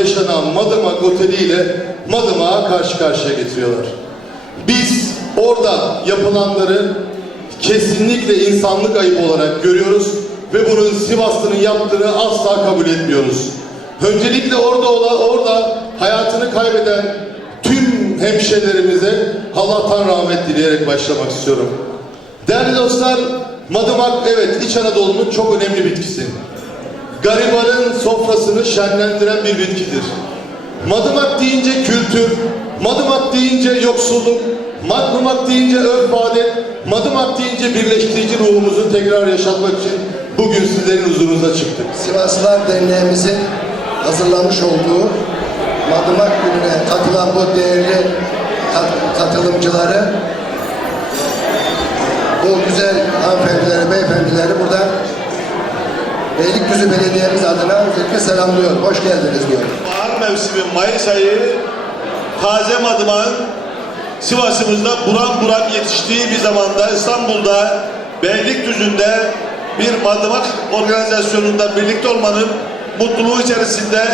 yaşanan Madımak Oteli ile Madımak'a karşı karşıya getiriyorlar. Biz orada yapılanları kesinlikle insanlık ayıbı olarak görüyoruz ve bunun Sivaslı'nın yaptığını asla kabul etmiyoruz. Öncelikle orada ola, orada hayatını kaybeden tüm hemşehrilerimize Allah'tan rahmet dileyerek başlamak istiyorum. Değerli dostlar, madımak evet İç Anadolu'nun çok önemli bitkisi. Garibanın sofrasını şenlendiren bir bitkidir. Madımak deyince kültür, madımak deyince yoksulluk, madımak deyince örf madımak deyince birleştirici ruhumuzu tekrar yaşatmak için bugün sizlerin huzurunuza çıktık. Sivaslılar Derneğimizin hazırlamış olduğu Madımak Günü'ne katılan bu değerli kat- katılımcıları bu güzel hanımefendileri, beyefendileri burada Beylikdüzü Belediye'miz adına özellikle selamlıyorum. Hoş geldiniz diyorum. Bahar mevsimi Mayıs ayı taze madımağın Sivas'ımızda buram buram yetiştiği bir zamanda İstanbul'da Beylikdüzü'nde bir madımak organizasyonunda birlikte olmanın mutluluğu içerisinde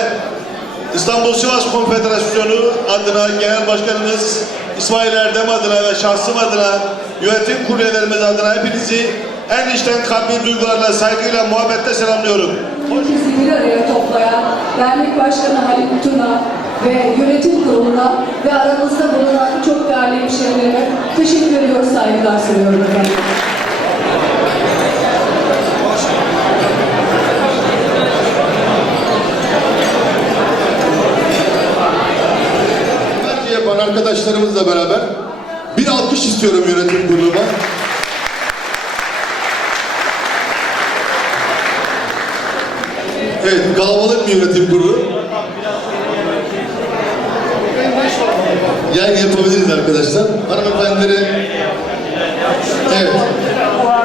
İstanbul Sivas Konfederasyonu adına Genel Başkanımız İsmail Erdem adına ve şahsım adına yönetim kurulu üyelerimiz adına hepinizi en içten kalbi duygularla, saygıyla, muhabbetle selamlıyorum. Herkesi bir araya toplayan dernek başkanı Halil Tuna ve yönetim kuruluna ve aramızda bulunan çok değerli hemşehrilerime teşekkür ediyoruz, saygılar sunuyorum efendim. Yapan arkadaşlarımızla beraber bir alkış istiyorum yönetim kuruluma. Evet, kalabalık bir yönetim kurulu. Yani yapabiliriz arkadaşlar. Hanımefendileri... Evet.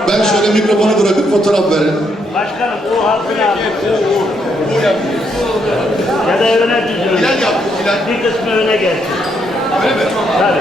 Ben şöyle mikrofonu bırakıp fotoğraf verelim. Başkanım o halkın abi. O, o. Ya da öne düzülün. Bir kısmı öne gelsin. Öyle mi? Tabii.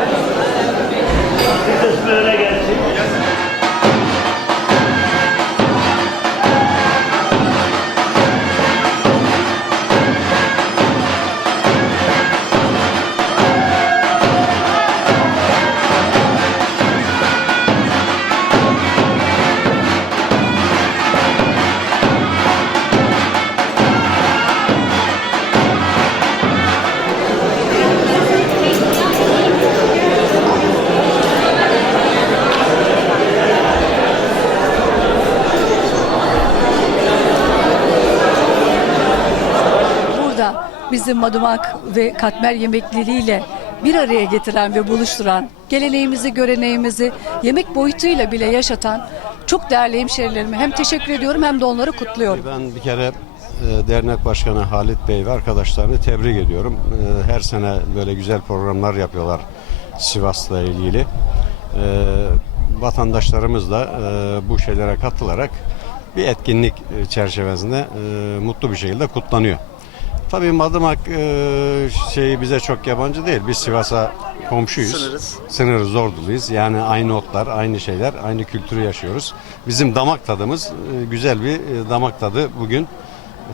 Bizim madımak ve katmer yemekleriyle bir araya getiren ve buluşturan, geleneğimizi, göreneğimizi yemek boyutuyla bile yaşatan çok değerli hemşerilerime hem teşekkür ediyorum hem de onları kutluyorum. Ben bir kere e, dernek başkanı Halit Bey ve arkadaşlarını tebrik ediyorum. E, Her sene böyle güzel programlar yapıyorlar Sivas'la ilgili. E, Vatandaşlarımız da bu şeylere katılarak bir etkinlik çerçevesinde mutlu bir şekilde kutlanıyor. Tabii Madımak e, şeyi bize çok yabancı değil. Biz Sivas'a komşuyuz. Sınırız. Sınırız, Orduluyuz. Yani aynı otlar, aynı şeyler, aynı kültürü yaşıyoruz. Bizim damak tadımız e, güzel bir e, damak tadı bugün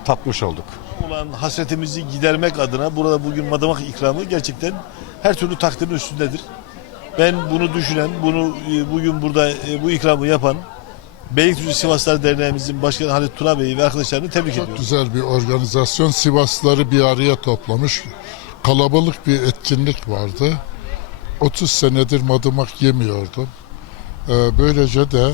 tatmış olduk. olan hasretimizi gidermek adına burada bugün madamak ikramı gerçekten her türlü takdirin üstündedir. Ben bunu düşünen, bunu e, bugün burada e, bu ikramı yapan Beylikdüzü Sivaslar Derneğimizin Başkanı Halit Tuna Bey'i ve arkadaşlarını tebrik Çok ediyorum. güzel bir organizasyon. Sivaslıları bir araya toplamış. Kalabalık bir etkinlik vardı. 30 senedir madımak yemiyordum. Ee, Böylece de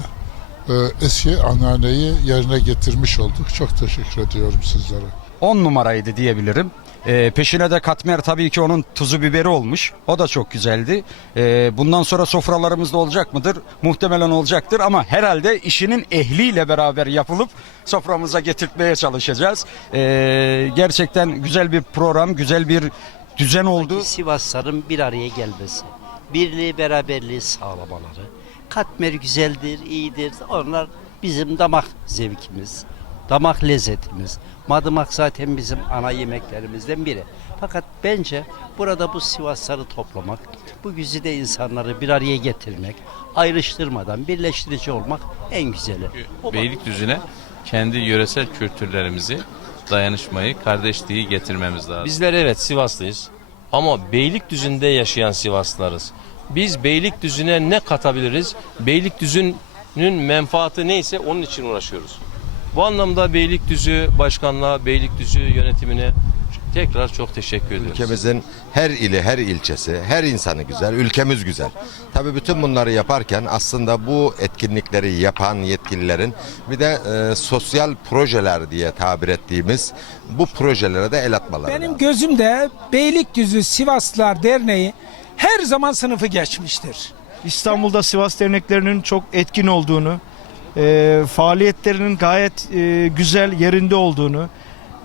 e, eski ananeyi yerine getirmiş olduk. Çok teşekkür ediyorum sizlere. 10 numaraydı diyebilirim. Ee, peşine de katmer tabii ki onun tuzu biberi olmuş. O da çok güzeldi. Ee, bundan sonra sofralarımızda olacak mıdır? Muhtemelen olacaktır ama herhalde işinin ehliyle beraber yapılıp soframıza getirtmeye çalışacağız. Ee, gerçekten güzel bir program, güzel bir düzen oldu. Sivasların bir araya gelmesi, birliği beraberliği sağlamaları. Katmer güzeldir, iyidir. Onlar bizim damak zevkimiz, damak lezzetimiz. Madımak zaten bizim ana yemeklerimizden biri. Fakat bence burada bu Sivasları toplamak, bu güzide insanları bir araya getirmek, ayrıştırmadan birleştirici olmak en güzeli. O Beylikdüzü'ne kendi yöresel kültürlerimizi dayanışmayı, kardeşliği getirmemiz lazım. Bizler evet Sivaslıyız ama Beylikdüzü'nde yaşayan Sivaslılarız. Biz Beylikdüzü'ne ne katabiliriz? Beylikdüzü'nün menfaati neyse onun için uğraşıyoruz. Bu anlamda Beylikdüzü Başkanlığa, Beylikdüzü yönetimine tekrar çok teşekkür ediyoruz. Ülkemizin her ili, her ilçesi, her insanı güzel, ülkemiz güzel. Tabii bütün bunları yaparken aslında bu etkinlikleri yapan yetkililerin bir de e, sosyal projeler diye tabir ettiğimiz bu projelere de el atmaları Benim lazım. gözümde Beylikdüzü Sivaslılar Derneği her zaman sınıfı geçmiştir. İstanbul'da Sivas derneklerinin çok etkin olduğunu, e, faaliyetlerinin gayet e, güzel yerinde olduğunu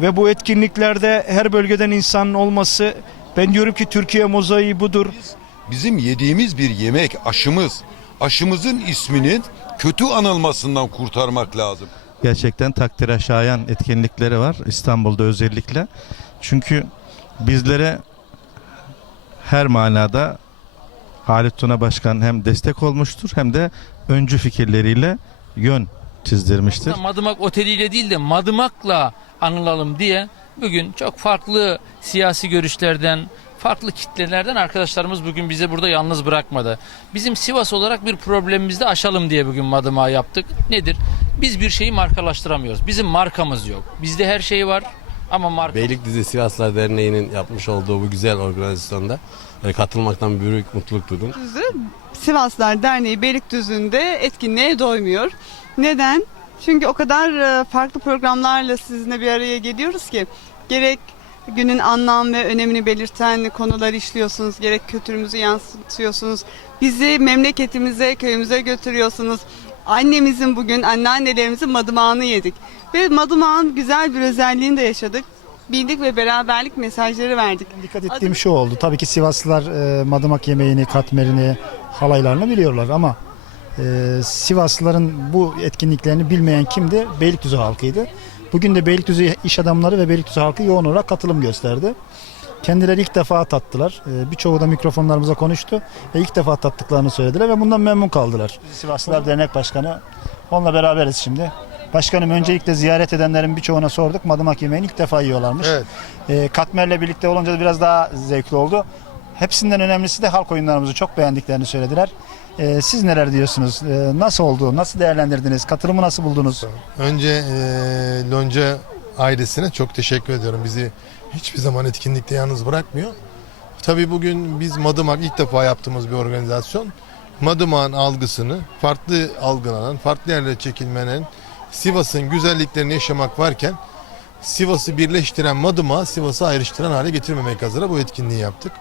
ve bu etkinliklerde her bölgeden insanın olması ben diyorum ki Türkiye mozaiği budur. Bizim yediğimiz bir yemek aşımız. Aşımızın isminin kötü anılmasından kurtarmak lazım. Gerçekten takdire şayan etkinlikleri var İstanbul'da özellikle. Çünkü bizlere her manada Halit Tuna Başkan hem destek olmuştur hem de öncü fikirleriyle yön çizdirmiştir. Madımak oteliyle değil de Madımak'la anılalım diye bugün çok farklı siyasi görüşlerden, farklı kitlelerden arkadaşlarımız bugün bize burada yalnız bırakmadı. Bizim Sivas olarak bir problemimizi de aşalım diye bugün Madımak'ı yaptık. Nedir? Biz bir şeyi markalaştıramıyoruz. Bizim markamız yok. Bizde her şey var ama marka Beylikdüzü Sivaslılar Derneği'nin yapmış olduğu bu güzel organizasyonda e, katılmaktan büyük mutluluk duydum. Sivaslar Derneği Beylikdüzü'nde etkinliğe doymuyor. Neden? Çünkü o kadar e, farklı programlarla sizinle bir araya geliyoruz ki gerek günün anlam ve önemini belirten konular işliyorsunuz, gerek kültürümüzü yansıtıyorsunuz. Bizi memleketimize, köyümüze götürüyorsunuz. Annemizin bugün, anneannelerimizin madımağını yedik. Ve madımağın güzel bir özelliğini de yaşadık. Birlik ve beraberlik mesajları verdik. Dikkat ettiğim şu oldu. Tabii ki Sivaslılar e, madımak yemeğini, katmerini, halaylarını biliyorlar ama e, Sivaslıların bu etkinliklerini bilmeyen kimdi? Beylikdüzü halkıydı. Bugün de Beylikdüzü iş adamları ve Beylikdüzü halkı yoğun olarak katılım gösterdi. Kendileri ilk defa tattılar. E, birçoğu da mikrofonlarımıza konuştu ve ilk defa tattıklarını söylediler ve bundan memnun kaldılar. Sivaslılar Dernek Başkanı onunla beraberiz şimdi. Başkanım öncelikle ziyaret edenlerin birçoğuna sorduk. Madımak yemeğini ilk defa yiyorlarmış. Evet. E, Katmer'le birlikte olunca da biraz daha zevkli oldu. Hepsinden önemlisi de halk oyunlarımızı çok beğendiklerini söylediler. E, siz neler diyorsunuz? E, nasıl oldu? Nasıl değerlendirdiniz? Katılımı nasıl buldunuz? Önce eee, Lonca ailesine çok teşekkür ediyorum. Bizi hiçbir zaman etkinlikte yalnız bırakmıyor. Tabii bugün biz Madımak ilk defa yaptığımız bir organizasyon. Madımak'ın algısını farklı algılanan, farklı yerlere çekilmenin, Sivas'ın güzelliklerini yaşamak varken Sivas'ı birleştiren Madımak'ı Sivas'ı ayrıştıran hale getirmemek adına bu etkinliği yaptık.